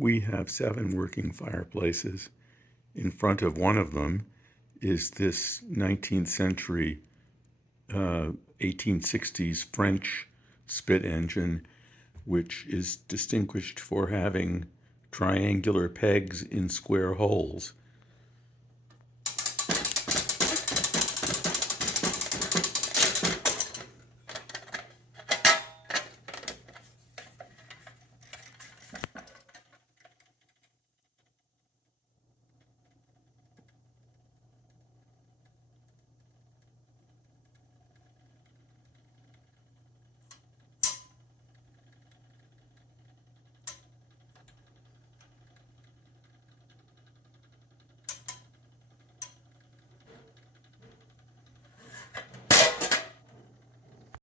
We have 7 working fireplaces. In front of one of them is this 19th century, 1860s French spit engine, which is distinguished for having triangular pegs in square holes.